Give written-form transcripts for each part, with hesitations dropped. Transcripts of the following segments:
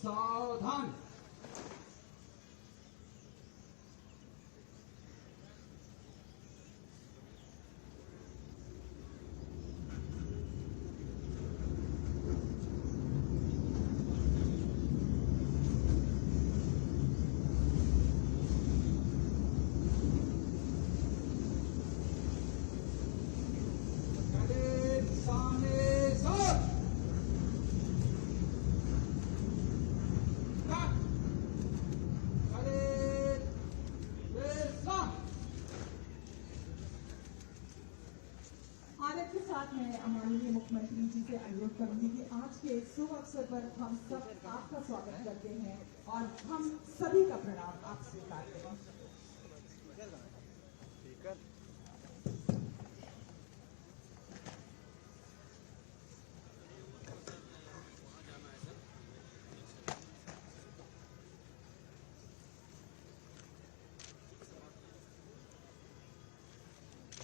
सावधान। के साथ मैं माननीय मुख्यमंत्री जी से अनुरोध करूंगी कि आज के शुभ अवसर पर हम सब आपका स्वागत करते हैं और हम सभी का प्रणाम आप स्वीकार करें।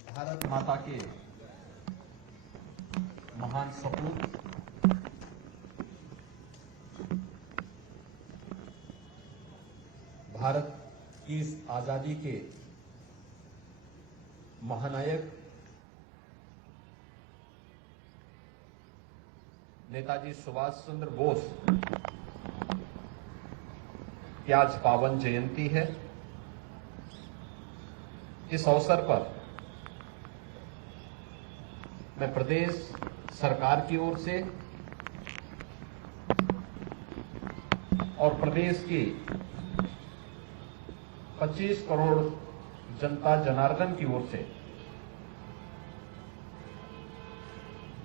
भारत माता के महान सपूत भारत की इस आजादी के महानायक नेताजी सुभाष चंद्र बोस की आज पावन जयंती है। इस अवसर पर मैं प्रदेश सरकार की ओर से और प्रदेश की 25 करोड़ जनता जनार्दन की ओर से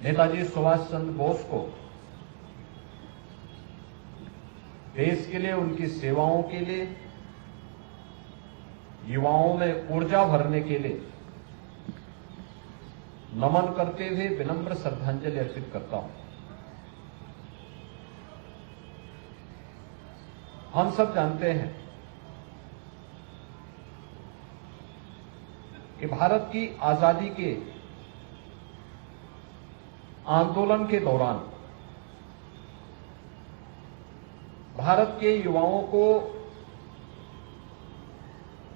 नेताजी सुभाष चंद्र बोस को देश के लिए, उनकी सेवाओं के लिए, युवाओं में ऊर्जा भरने के लिए नमन करते हुए विनम्र श्रद्धांजलि अर्पित करता हूं। हम सब जानते हैं कि भारत की आजादी के आंदोलन के दौरान भारत के युवाओं को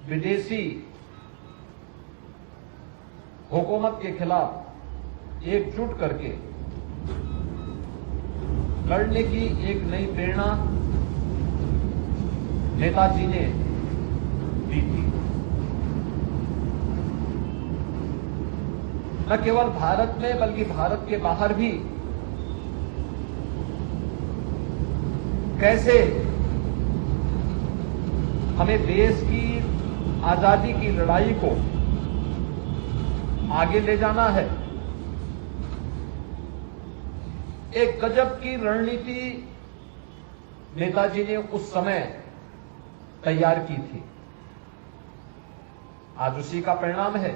विदेशी हुकूमत के खिलाफ एकजुट करके लड़ने की एक नई प्रेरणा नेताजी ने दी थी। न केवल भारत में बल्कि भारत के बाहर भी कैसे हमें देश की आजादी की लड़ाई को आगे ले जाना है, एक गजब की रणनीति नेताजी ने उस समय तैयार की थी। आज उसी का परिणाम है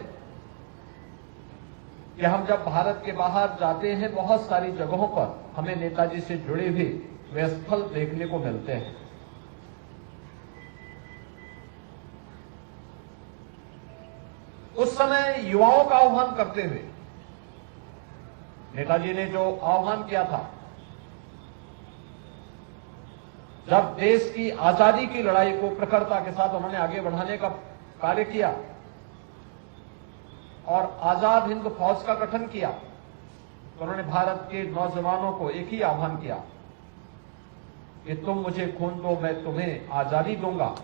कि हम जब भारत के बाहर जाते हैं, बहुत सारी जगहों पर हमें नेताजी से जुड़े हुए वे स्थल देखने को मिलते हैं। उस समय युवाओं का आह्वान करते हुए नेताजी ने जो आह्वान किया था, जब देश की आजादी की लड़ाई को प्रखरता के साथ उन्होंने आगे बढ़ाने का कार्य किया और आजाद हिंद फौज का गठन किया, तो उन्होंने भारत के नौजवानों को एक ही आह्वान किया कि तुम मुझे खून दो, मैं तुम्हें आजादी दूंगा।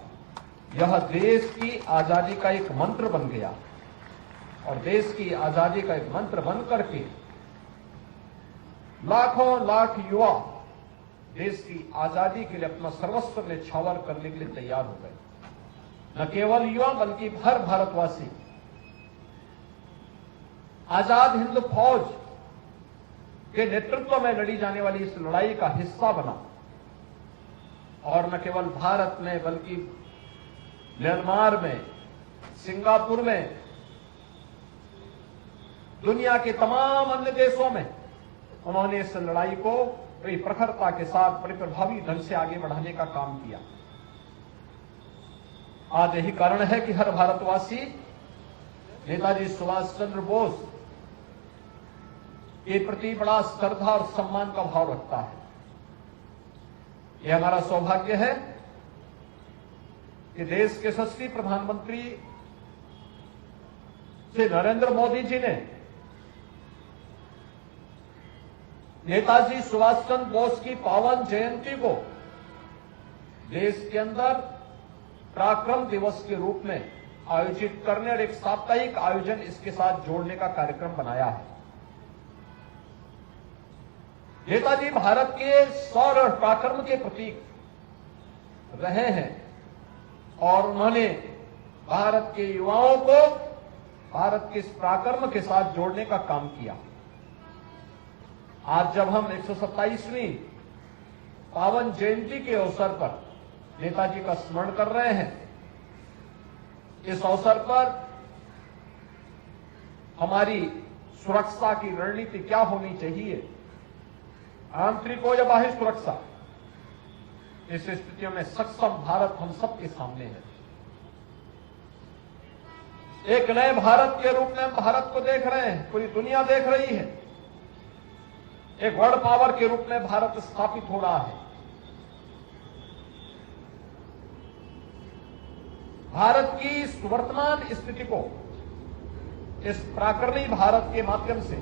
यह देश की आजादी का एक मंत्र बन गया और देश की आजादी का एक मंत्र बन करके लाखों लाख युवा देश की आजादी के लिए अपना सर्वस्व न्यौछावर करने के लिए तैयार हो गए। न केवल युवा बल्कि हर भारतवासी आजाद हिंद फौज के नेतृत्व में लड़ी जाने वाली इस लड़ाई का हिस्सा बना और न केवल भारत में बल्कि म्यांमार में, सिंगापुर में, दुनिया के तमाम अन्य देशों में उन्होंने इस लड़ाई को बड़ी प्रखरता के साथ बड़े प्रभावी ढंग से आगे बढ़ाने का काम किया। आज यही कारण है कि हर भारतवासी नेताजी सुभाष चंद्र बोस के प्रति बड़ा श्रद्धा और सम्मान का भाव रखता है। ये हमारा सौभाग्य है कि देश के यशस्वी प्रधानमंत्री श्री नरेंद्र मोदी जी ने नेताजी सुभाष चंद्र बोस की पावन जयंती को देश के अंदर पराक्रम दिवस के रूप में आयोजित करने और एक साप्ताहिक आयोजन इसके साथ जोड़ने का कार्यक्रम बनाया है। नेताजी भारत के शौर्य और पराक्रम के प्रतीक रहे हैं और उन्होंने भारत के युवाओं को भारत के इस पराक्रम के साथ जोड़ने का काम किया। आज जब हम 127वीं पावन जयंती के अवसर पर नेताजी का स्मरण कर रहे हैं, इस अवसर पर हमारी सुरक्षा की रणनीति क्या होनी चाहिए, आंतरिक हो या बाह्य सुरक्षा, इस स्थितियों में सक्षम भारत हम सबके सामने है। एक नए भारत के रूप में हम भारत को देख रहे हैं, पूरी दुनिया देख रही है। एक वर्ल्ड पावर के रूप में भारत स्थापित हो रहा है। भारत की इस वर्तमान स्थिति को इस पराक्रमी भारत के माध्यम से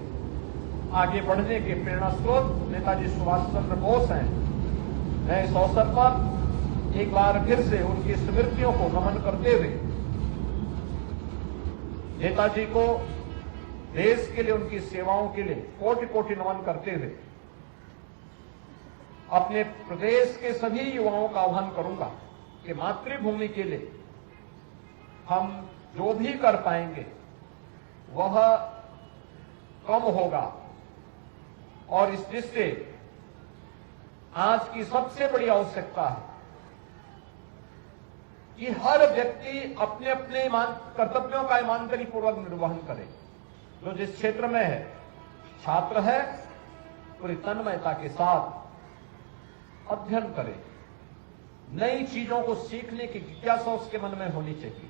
आगे बढ़ने के प्रेरणा स्रोत नेताजी सुभाष चंद्र बोस हैं। मैं इस अवसर पर एक बार फिर से उनकी स्मृतियों को नमन करते हुए नेताजी को देश के लिए उनकी सेवाओं के लिए कोटि कोटि नमन करते हुए अपने प्रदेश के सभी युवाओं का आह्वान करूंगा कि मातृभूमि के लिए हम जो भी कर पाएंगे वह कम होगा और इस दृष्टि से आज की सबसे बड़ी आवश्यकता है कि हर व्यक्ति अपने अपने कर्तव्यों का ईमानदारी पूर्वक निर्वहन करे। जो जिस क्षेत्र में है, छात्र है, पूरी तन्मयता के साथ अध्ययन करे। नई चीजों को सीखने की जिज्ञासा उसके मन में होनी चाहिए।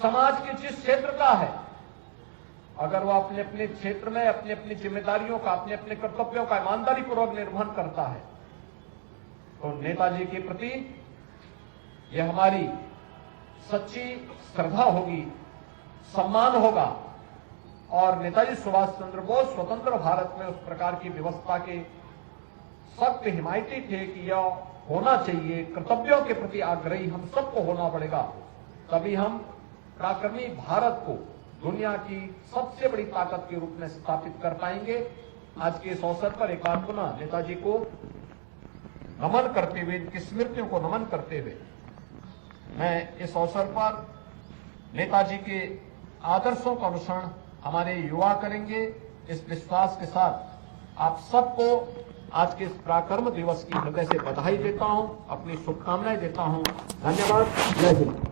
समाज के जिस क्षेत्र का है, अगर वह अपने अपने क्षेत्र में अपनी अपनी जिम्मेदारियों का, अपने अपने कर्तव्यों का ईमानदारी पूर्वक निर्वहन करता है, तो नेताजी के प्रति यह हमारी सच्ची श्रद्धा होगी, सम्मान होगा। और नेताजी सुभाष चंद्र बोस स्वतंत्र भारत में उस प्रकार की व्यवस्था के सख्त हिमायती थे कि यह होना चाहिए। कर्तव्यों के प्रति आग्रही हम सबको होना पड़ेगा, तभी हम पराक्रमी भारत को दुनिया की सबसे बड़ी ताकत के रूप में स्थापित कर पाएंगे। आज के इस अवसर पर एक बार पुनः नेताजी को नमन करते हुए, इनकी स्मृतियों को नमन करते हुए, मैं इस अवसर पर नेताजी के आदर्शों का अनुसरण हमारे युवा करेंगे, इस विश्वास के साथ आप सबको आज के इस पराक्रम दिवस की हृदय से बधाई देता हूं, अपनी शुभकामनाएं देता हूं। धन्यवाद। जय हिंद।